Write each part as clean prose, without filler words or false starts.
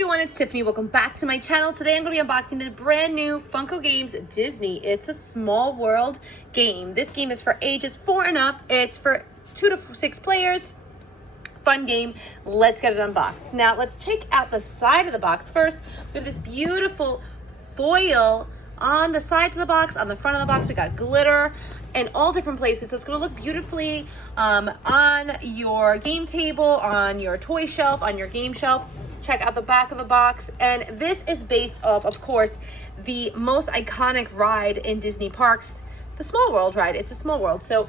everyone, it's Tiffany. Welcome back to my channel. Today I'm going to be unboxing the brand new Funko Games Disney It's a Small World game. This game is for ages 4 and up. It's for 2 to 6 players. Fun game. Let's get it unboxed. Now let's check out the side of the box first. We have this beautiful foil on the sides of the box. On the front of the box we got glitter in all different places, so it's going to look beautifully on your game table, on your toy shelf, on your game shelf. Check out the back of the box, and this is based off, of course, the most iconic ride in Disney parks, the Small World ride. It's a Small World. So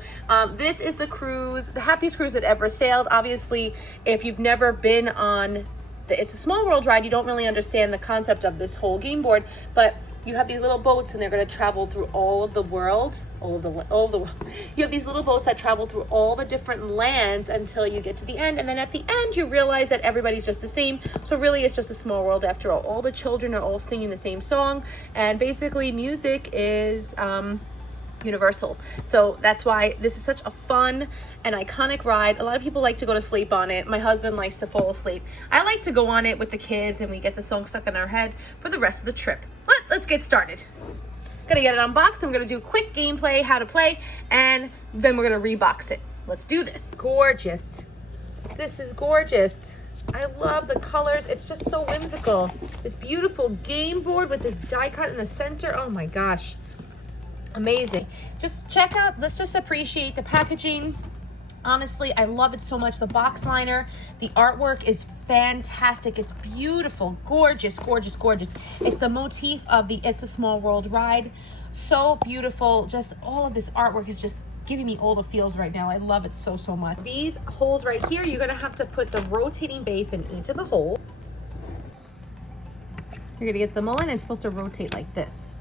this is the cruise, the happiest cruise that ever sailed. Obviously, if you've never been on the It's a Small World ride, you don't really understand the concept of this whole game board, but you have these little boats and they're going to travel through all of the world, all of the world. You have these little boats that travel through all the different lands until you get to the end. And then at the end, you realize that everybody's just the same. So really it's just a small world after all. All the children are all singing the same song. And basically music is universal. So that's why this is such a fun and iconic ride. A lot of people like to go to sleep on it. My husband likes to fall asleep. I like to go on it with the kids and we get the song stuck in our head for the rest of the trip. But let's get started. Gonna get it unboxed. I'm gonna do a quick gameplay, how to play, and then we're gonna rebox it. Let's do this. Gorgeous. This is gorgeous. I love the colors. It's just so whimsical. This beautiful game board with this die cut in the center. Oh my gosh. Amazing. Just check out, let's just appreciate the packaging. Honestly, I love it so much. The box liner, the artwork is fantastic. It's beautiful, gorgeous, gorgeous, gorgeous. It's the motif of the It's a Small World ride. So beautiful. Just all of this artwork is just giving me all the feels right now. I love it so, so much. These holes right here, you're gonna have to put the rotating base in each of the holes. You're gonna get them all in. It's supposed to rotate like this.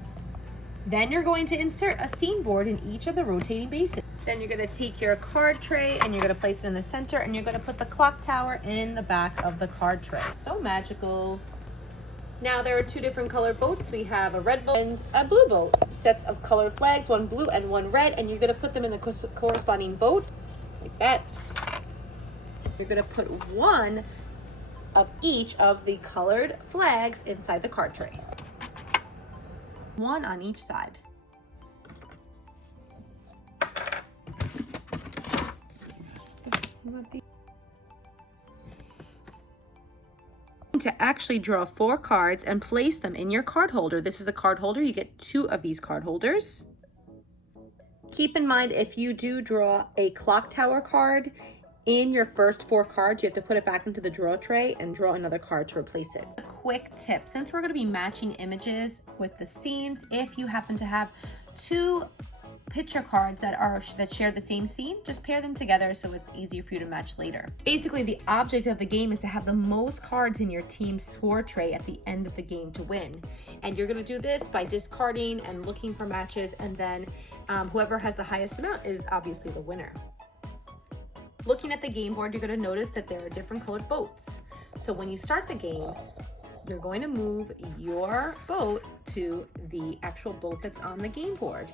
Then you're going to insert a scene board in each of the rotating bases. Then you're going to take your card tray and you're going to place it in the center, and you're going to put the clock tower in the back of the card tray. So magical. Now there are 2 different colored boats. We have a red boat and a blue boat. Sets of colored flags, 1 blue and 1 red, and you're going to put them in the corresponding boat like that. You're going to put 1 of each of the colored flags inside the card tray. 1 on each side. To actually draw 4 cards and place them in your card holder. This is a card holder. You get 2 of these card holders. Keep in mind, if you do draw a clock tower card in your first 4 cards, you have to put it back into the draw tray and draw another card to replace it. A quick tip, since we're going to be matching images with the scenes, if you happen to have 2 picture cards that share the same scene, just pair them together so it's easier for you to match later. Basically, the object of the game is to have the most cards in your team's score tray at the end of the game to win. And you're going to do this by discarding and looking for matches, and then whoever has the highest amount is obviously the winner. Looking at the game board, you're going to notice that there are different colored boats. So when you start the game, you're going to move your boat to the actual boat that's on the game board.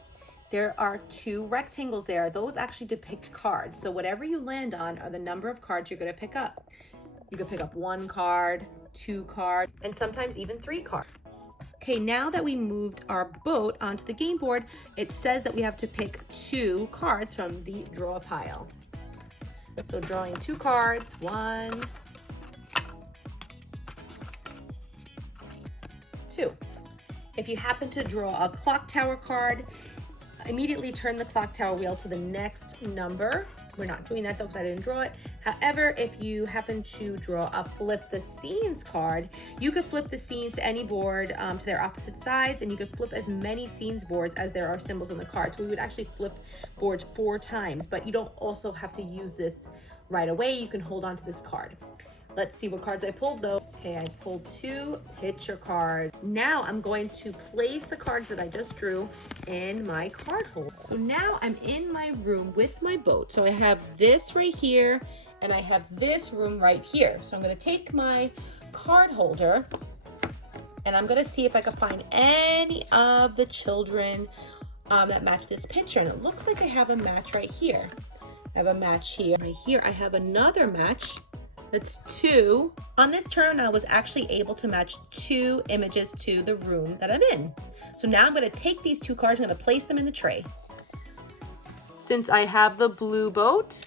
There are 2 rectangles there. Those actually depict cards. So whatever you land on are the number of cards you're going to pick up. You can pick up 1 card, 2 cards, and sometimes even 3 cards. Okay, now that we moved our boat onto the game board, it says that we have to pick 2 cards from the draw pile. So drawing 2 cards, 1, 2. If you happen to draw a clock tower card, immediately turn the clock tower wheel to the next number. We're not doing that though because I didn't draw it. However, if you happen to draw a flip the scenes card, you could flip the scenes to any board to their opposite sides, and you could flip as many scenes boards as there are symbols on the card. So we would actually flip boards 4 times, but you don't also have to use this right away. You can hold on to this card. Let's see what cards I pulled though. Okay, I pulled 2 picture cards. Now I'm going to place the cards that I just drew in my card holder. So now I'm in my room with my boat. So I have this right here and I have this room right here. So I'm going to take my card holder and I'm going to see if I can find any of the children that match this picture. And it looks like I have a match right here. I have a match here. Right here I have another match It's 2. On this turn, I was actually able to match 2 images to the room that I'm in. So now I'm going to take these 2 cards, I'm going to place them in the tray. Since I have the blue boat,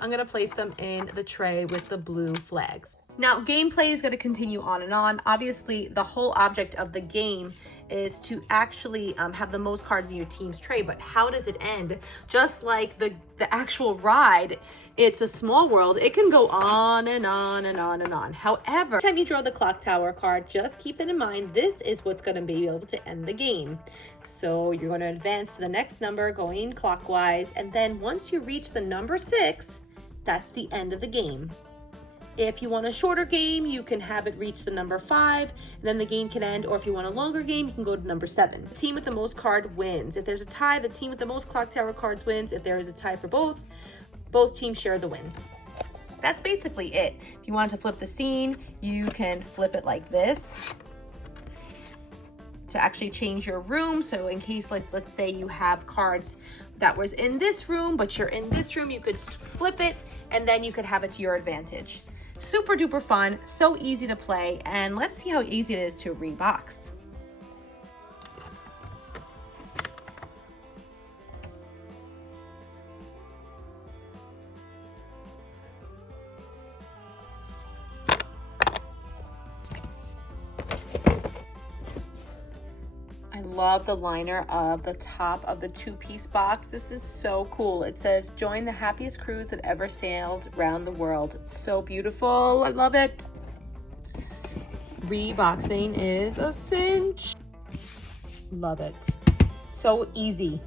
I'm going to place them in the tray with the blue flags. Now, gameplay is going to continue on and on. Obviously, the whole object of the game is to actually have the most cards in your team's tray, but how does it end? Just like the actual ride, it's a small world. It can go on and on and on and on. However, every time you draw the clock tower card, just keep that in mind. This is what's going to be able to end the game. So you're going to advance to the next number going clockwise, and then once you reach the number 6, that's the end of the game. If you want a shorter game, you can have it reach the number 5, and then the game can end. Or if you want a longer game, you can go to number 7. The team with the most card wins. If there's a tie, the team with the most clock tower cards wins. If there is a tie for both teams share the win. That's basically it. If you want to flip the scene, you can flip it like this to actually change your room. So in case, let's say you have cards that was in this room, but you're in this room, you could flip it, and then you could have it to your advantage. Super duper fun, so easy to play, and let's see how easy it is to rebox. I love the liner of the top of the 2-piece box. This is so cool. It says, join the happiest cruise that ever sailed around the world. It's so beautiful. I love it. Reboxing is a cinch. Love it. So easy.